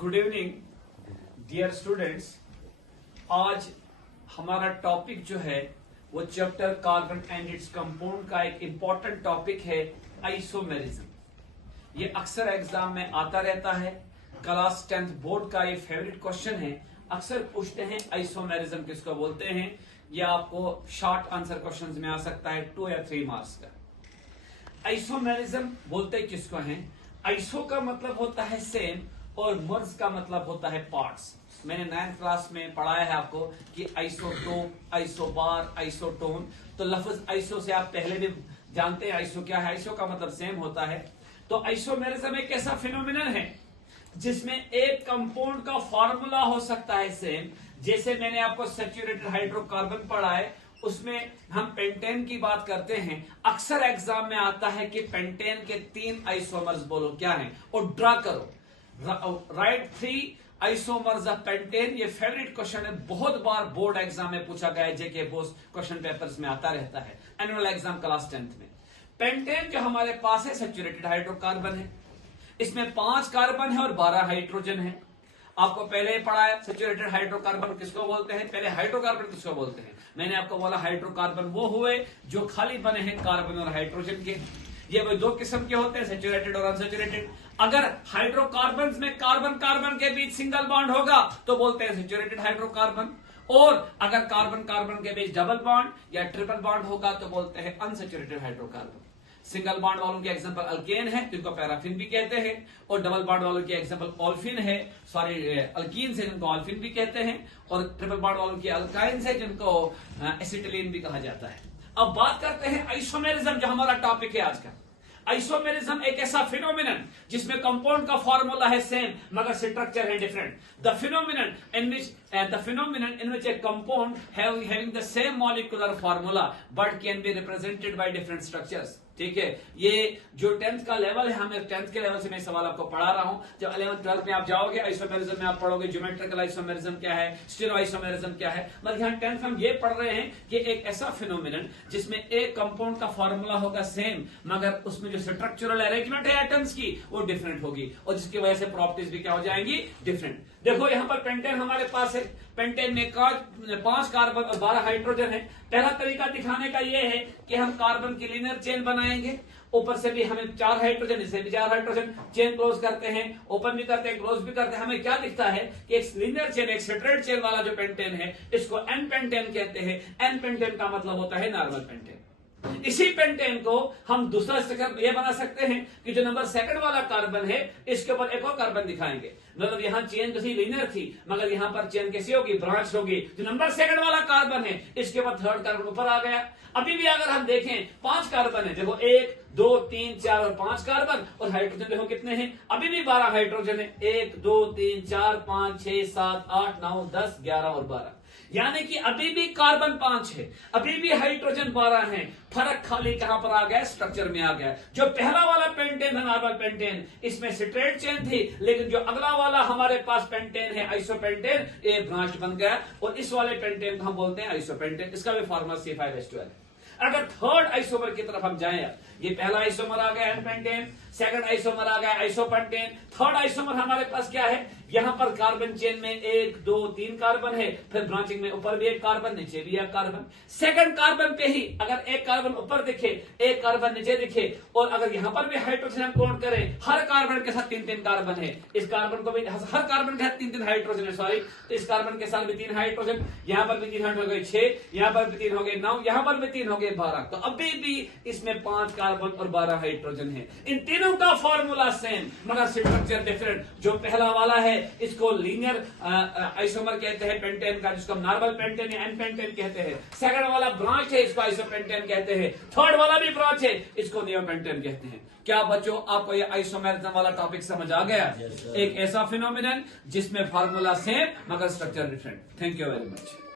Good evening dear students. आज हमारा topic जो है वो chapter carbon and its compound का एक इंपॉर्टेंट टॉपिक है आइसोमेरिज्म। ये अक्सर एग्जाम में आता रहता है। क्लास 10th बोर्ड का ये फेवरेट क्वेश्चन है। अक्सर पूछते हैं आइसोमेरिज्म किसको बोलते हैं। ये आपको शॉर्ट आंसर क्वेश्चंस में आ सकता है 2 या 3 मार्क्स का। आइसोमेरिज्म बोलते किसको हैं? आइसो का मतलब होता है सेम और मर्ज का मतलब होता है पार्ट्स। मैंने 9th क्लास में पढ़ाया है आपको कि आइसोटोप, आइसोबार, आइसोटोन। तो लफ्ज आइसो से आप पहले भी जानते हैं आइसो क्या है। आइसो का मतलब सेम होता है। तो आइसोमेरिज्म एक ऐसा फिनोमिनन है जिसमें एक कंपाउंड का फॉर्मूला हो सकता है सेम। जैसे मैंने आपको सैचुरेटेड हाइड्रोकार्बन पढ़ा है, उसमें हम पेंटेन की बात करते हैं। अक्सर एग्जाम में आता है कि पेंटेन के 3 आइसोमर्स बोलो क्या है और ड्रा करो। Right 3 isomers of pentane. ये फेवरेट क्वेश्चन है, बहुत बार बोर्ड एग्जाम में पूछा गया है। जेके बोस क्वेश्चन पेपर्स में आता रहता है एनुअल एग्जाम क्लास 10th में। पेंटेन जो हमारे पास है सैचुरेटेड हाइड्रोकार्बन है। इसमें 5 कार्बन है और 12 हाइड्रोजन है। आपको पहले पढ़ा है सैचुरेटेड हाइड्रोकार्बन किसको बोलते हैं, पहले हाइड्रोकार्बन किसको बोलते हैं। मैंने आपको बोला हाइड्रोकार्बन वो हुए जो खाली बने हैं कार्बन और हाइड्रोजन के। ये वो 2 किस्म के होते हैं, सैचुरेटेड और अनसैचुरेटेड। अगर हाइड्रोकार्बन में कार्बन कार्बन के बीच सिंगल बॉन्ड होगा तो बोलते हैं सैचुरेटेड हाइड्रोकार्बन, और अगर कार्बन कार्बन के बीच डबल बॉन्ड या ट्रिपल बॉन्ड होगा तो बोलते हैं अनसैचुरेटेड हाइड्रोकार्बन। सिंगल बॉन्ड वालों के एग्जांपल अल्केन है जिनको पैराफिन भी कहते हैं, और डबल बॉन्ड वालों के एग्जांपल ऑल्फिन है, अल्कीन है जिनको ऑल्फिन भी कहते हैं, और ट्रिपल बॉन्ड वालों के अल्काइंस है जिनको एसिटिलीन भी कहा जाता है। अब बात करते हैं आइसोमेरिज्म जो हमारा टॉपिक है आज का। आइसोमेरिज्म एक ऐसा फिनोमिनन जिसमें कंपाउंड का फॉर्मूला है सेम मगर स्ट्रक्चर है different. The phenomenon in which A compound having the same molecular formula but can be represented by different structures। ठीक है, ये जो 10th का लेवल है, हमें 10th के लेवल से मैं सवाल आपको पढ़ा रहा हूं। जब 11th 12th में आप जाओगे आइसोमेरिज्म में आप पढ़ोगे ज्योमेट्रिकल आइसोमेरिज्म क्या है, स्टीरियो आइसोमेरिज्म क्या है। मतलब यहाँ 10th में हम ये पढ़ रहे हैं कि एक ऐसा फिनोमिनन जिसमें एक कंपाउंड का फॉर्मूला होगा सेम मगर उसमें जो स्ट्रक्चरल अरेंजमेंट है एटम्स की वो डिफरेंट होगी, और जिसकी वजह से प्रॉपर्टीज भी क्या हो जाएंगी, डिफरेंट। देखो यहाँ पर पेंटेन हमारे पास है। पेंटेन में 5 कार्बन और 12 हाइड्रोजन है। पहला तरीका दिखाने का ये है कि हम कार्बन की लीनियर चेन बनाएंगे। ऊपर से भी हमें 4 हाइड्रोजन, इससे भी 4 हाइड्रोजन, चेन क्लोज करते हैं, ओपन भी करते हैं, क्लोज भी करते हैं। हमें क्या दिखता है कि एक लीनियर चेन, एक सेपरेट चेन वाला जो पेंटेन है इसको एन पेंटेन कहते हैं। एन पेंटेन का मतलब होता है नॉर्मल पेंटेन। इसी पेंटेन को हम दूसरा स्ट्रक्चर ये बना सकते हैं कि जो नंबर 2 वाला कार्बन है इसके ऊपर एक और कार्बन दिखाएंगे। मतलब यहाँ चेन जैसी लीनियर थी मगर यहाँ पर चेन कैसी होगी, ब्रांच होगी। जो नंबर 2 वाला कार्बन है इसके ऊपर 3rd कार्बन ऊपर आ गया। अभी भी अगर हम देखें 5 कार्बन है, देखो 1 2 3 4 और 5 कार्बन, और हाइड्रोजन देखो कितने हैं, अभी भी 12 हाइड्रोजन है। 1 2 3 4 5 6 7 8 9 10 11 और 12, यानी कि अभी भी कार्बन 5 है, अभी भी हाइड्रोजन 12 है। फर्क खाली कहां पर आ गया, स्ट्रक्चर में आ गया। जो पहला वाला पेंटेन है नॉर्मल पेंटेन, इसमें स्ट्रेट चेन थी, लेकिन जो अगला वाला हमारे पास पेंटेन है आइसोपेंटेन, ये ब्रांच बन गया, और इस वाले पेंटेन को हम बोलते हैं आइसोपेंटेन। इसका भी फॉर्मूला C5H12 है। अगर 3rd आइसोमर की तरफ हम जाएं, ये पहला आइसोमर आ गया एन-पेंटेन, 2nd आइसोमर आ गया आइसोपेंटेन, 3rd आइसोमर हमारे पास क्या है, यहां पर कार्बन चेन में 1 2 3 कार्बन है, फिर ब्रांचिंग में ऊपर भी 1 कार्बन, नीचे भी 1 कार्बन। 2nd कार्बन पे ही अगर 1 कार्बन ऊपर दिखे, 1 कार्बन नीचे दिखे, और अगर यहां पर भी हाइड्रोजन हम काउंट करें, हर कार्बन के साथ 3-3 कार्बन है। इस कार्बन को भी हर कार्बन के साथ 3-3 हाइड्रोजन है, सॉरी। तो इस कार्बन के साथ भी 3 हाइड्रोजन, यहां पर भी 3 हाइड्रोजन हो गए 6, यहां पर भी 3 हो गए 9, यहां पर भी 3 हो गए 12। तो अभी भी इसमें 5 कार्बन और 12 हाइड्रोजन है। इन तीनों का फॉर्मूला सेम मगर स्ट्रक्चर डिफरेंट। जो पहला वाला है इसको लीनियर आइसोमर कहते हैं पेंटेन का, जिसको नॉर्मल पेंटेन या एन पेंटेन कहते हैं। 2nd वाला ब्रांच है, इसको आइसोपेंटेन कहते हैं। 3rd वाला भी ब्रांच है, इसको नियोपेंटेन कहते हैं। क्या बच्चों आपको ये आइसोमेरिज्म वाला टॉपिक समझ आ गया? एक ऐसा फिनोमिनन जिसमें फॉर्मूला सेम मगर structure different. Thank you very much.